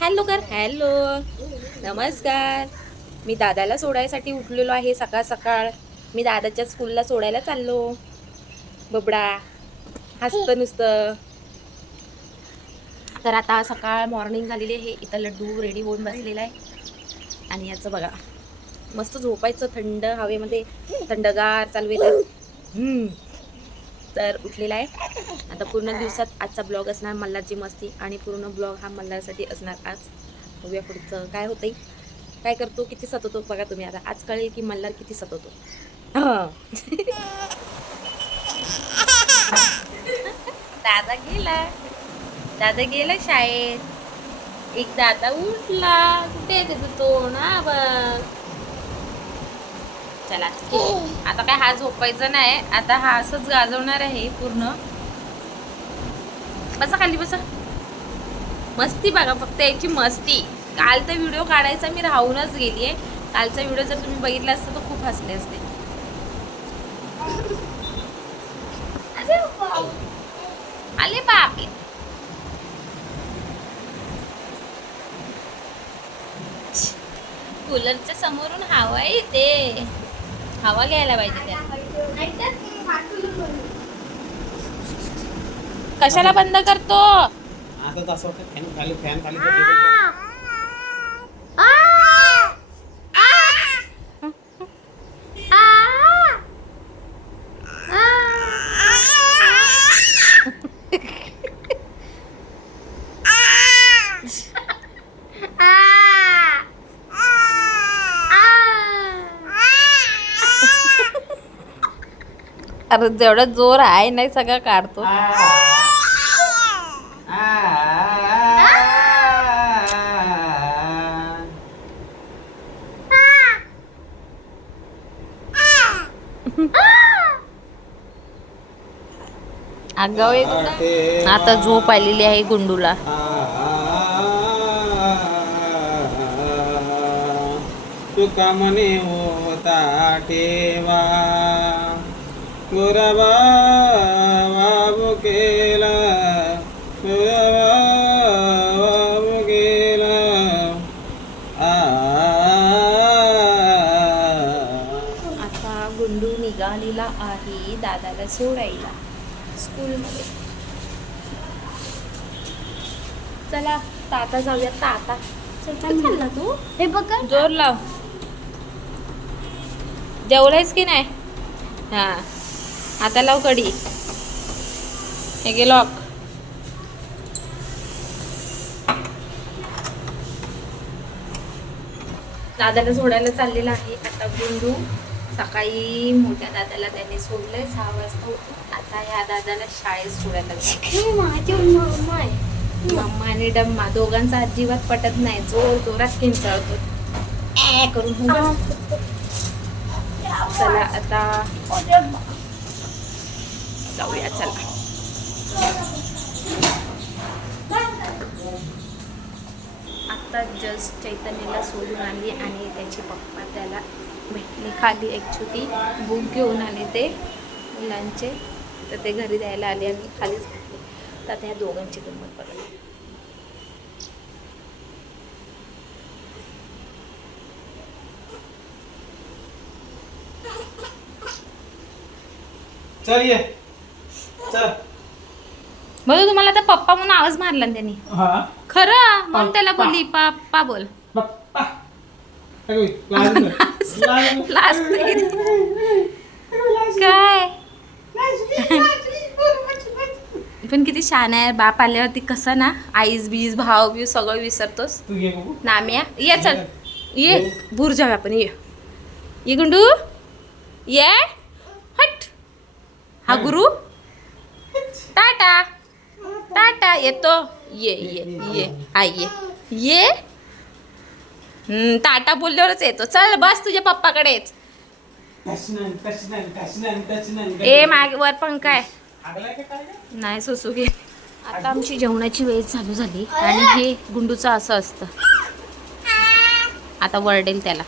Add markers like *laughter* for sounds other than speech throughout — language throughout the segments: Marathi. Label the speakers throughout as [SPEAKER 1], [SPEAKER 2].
[SPEAKER 1] हॅलो कर. हॅलो. नमस्कार. मी दादाला सोडायसाठी उठलेलो आहे सकाळ सकाळ. मी दादाच्या स्कूलला सोडायला चाललो. बबडा. हसतं नुसतं. तर आता सकाळ मॉर्निंग झालेली आहे. इथं लड्डू रेडी होऊन बसलेला आहे. आणि याचं बघा. मस्त झोपायचं थंड हवेमध्ये. थंडगार चालू आहे तर उठलेला आहे. आता पूर्ण दिवसात आजचा ब्लॉग असणार मल्हारची मस्ती आणि पूर्ण ब्लॉग हा मल्हारसाठी असणार आज. बघूया पुढचं काय होतंय. काय करतो किती सतवतो बघा तुम्ही आता. आज कळेल की मल्हार किती सतवतो. दादा गेला. दादा गेला शाळेत. एक दादा उठला. कुठे तो ना तोंड? बघ. चला आता काय हा झोपायचा नाही आता हा असंच गाजवणार आहे पूर्ण. बसा खाली बसा. मस्ती बघा फक्त याची मस्ती. काल तर व्हिडिओ काढायचा मी राहूनच गेली आहे. कालचा व्हिडिओ जर तुम्ही बघितला असता तर खूप हसले असते. आले बापले कूलरच्या समोरून हवा येते. हवा घ्यायला पाहिजे त्या. कशाला बंद करतो?
[SPEAKER 2] आता वाटतं फॅन खाली फॅन खाली
[SPEAKER 1] अरे जेवढा जोर आहे नाही सगळं काढतो. आगाव आता झोप आलेली आहे गुंडूला.
[SPEAKER 2] तुका म्हणे होता ठेवा. गुरबा बाबू केला गुरबा बाबू केला आ.
[SPEAKER 1] आता गुंडू निघालेला आहे दादाला सोडायला. स्कूलमध्ये. चला ताता जाऊया. ताता चालला तू?
[SPEAKER 3] हे बघा.
[SPEAKER 1] जोर लाव. जेवलायस की नाही? हा. आता लाव कडी हे गे लॉक. दादाला सोडायला चाललेला आहे. आता गुंडू सकाळी मोठ्या दादाला त्याने सोडलंय. सहा वाजता आता या दादाला शाळेत सोडायला
[SPEAKER 3] माझी मम्मा आहे.
[SPEAKER 1] मम्मा आणि डम्मा दोघांचा अजिबात पटत नाही. जोर जोरात किंचाळतो. करून. चला आता जाऊया चला. आता जस्ट चैतन्याला सोडून आली आणि त्याचे पप्पा त्याला भेटले खाली ॲक्च्युली बुक घेऊन आले ते मुलांचे. तर ते घरी द्यायला आले आणि खालीच भेटले तर आता ह्या दोघांची गंमत बघा.
[SPEAKER 2] चल
[SPEAKER 1] बघ तुम्हाला आता पप्पा म्हणून आवाज मारला ना त्यांनी.
[SPEAKER 2] हा?
[SPEAKER 1] खरं? मग त्याला. बोलली पप्पा बोल. *laughs*
[SPEAKER 2] काय?
[SPEAKER 1] पण किती छान आहे. बाप आल्यावरती कसं ना आईस बीज भाव बीज सगळं विसरतोस. नाम्या ये चल. ये. भूर जाऊया आपण ये. ये गुंडू. ये. हट. हा. गुरु. टाटा. टाटा येतो. ये ये ये. हा ये. ये? टाटा बोलल्यावरच येतो. चल बस तुझ्या पप्पाकडेच. ए मागे वर पंखा आहे.
[SPEAKER 2] हागलाय का काय?
[SPEAKER 1] नाही सुसू घे. आता आमची जेवणाची वेळ चालू झाली आणि हे गुंडूचं असं असतं. आता वरडेल त्याला.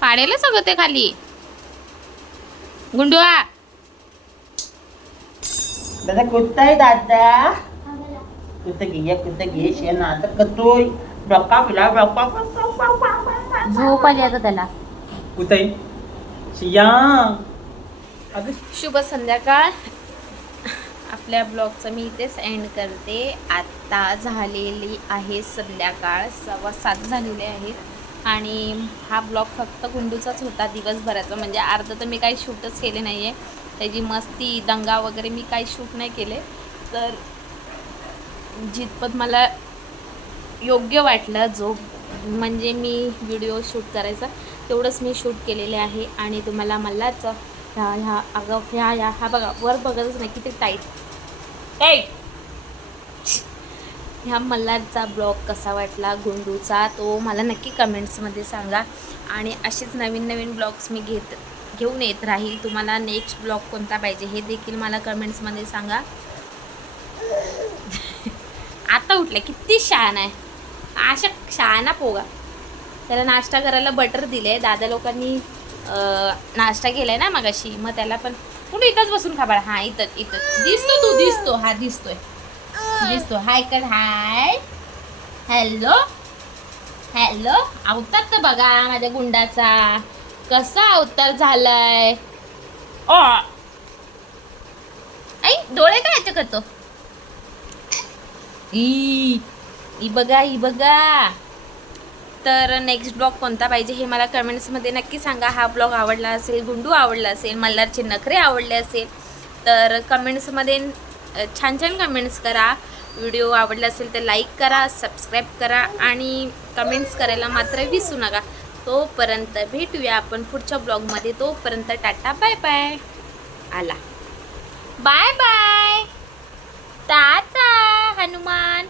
[SPEAKER 1] पाडेल सगळं ते खाली. गुंडुआ.
[SPEAKER 4] दादा कुठं आहे दादा? Kutegiye, kutegiye, siya na katoy. Baka, pila, baka,
[SPEAKER 1] झोप आली आता त्याला.
[SPEAKER 2] कुठे शिया. अगं
[SPEAKER 1] शुभ संध्याकाळ. आपल्या ब्लॉगचं मी इथेच एंड करते. आता झालेली आहे संध्याकाळ. सव्वा सात झालेले आहेत आणि हा ब्लॉग फक्त गुंडूचाच होता दिवसभराचा. म्हणजे अर्ध तर मी काही शूटच केले नाही आहे त्याची मस्ती दंगा वगैरे मी काही शूट नाही केले. तर जितपत मला योग्य वाटलं जो म्हणजे मी व्हिडिओ शूट करायचा तेवढंच मी शूट केलेले आहे. आणि तुम्हाला मल्लाच ह्या ह्या अगं ह्या ह्या हा बघा वर बघतच नाही किती टाईट टाईट ह्या मल्हारचा ब्लॉग कसा वाटला गोंडूचा तो मला नक्की कमेंट्समध्ये सांगा. आणि असेच नवीन नवीन ब्लॉग्स मी घेत घेऊन येत राहील. तुम्हाला नेक्स्ट ब्लॉग कोणता पाहिजे हे देखील मला कमेंट्समध्ये सांगा. *laughs* आता उठल्या किती शहाणा आहे. अशा शहाणा पोगा. त्याला नाश्ता करायला बटर दिले दादा लोकांनी नाश्ता केलाय ना मगाशी. मग त्याला पण कुठे इथंच बसून खा बाळा. हा इथं इथं. दिसतो तू दिसतो. हा दिसतोय. दिसतो हाय कर हाय. हॅलो. हॅलो. आवतात तर बघा माझ्या गुंडाचा? कसा अवतार झालाय? ओ आई डोळे काय याचे करतो? ई ई बघा ई बघा. तर नेक्स्ट ब्लॉग कोणता पाहिजे हे मला कमेंट्समध्ये नक्की सांगा. हा ब्लॉग आवडला असेल गुंडू आवडला असेल मल्हारचे नखरे आवडले असेल तर कमेंट्समध्ये छान छान कमेंट्स करा. व्हिडिओ आवडला असेल तर लाईक करा सबस्क्राईब करा आणि कमेंट्स करायला मात्र विसरू नका. तोपर्यंत भेटूया आपण पुढच्या ब्लॉगमध्ये. तोपर्यंत टाटा बाय बाय. आला. Bye bye. टाटा हनुमान.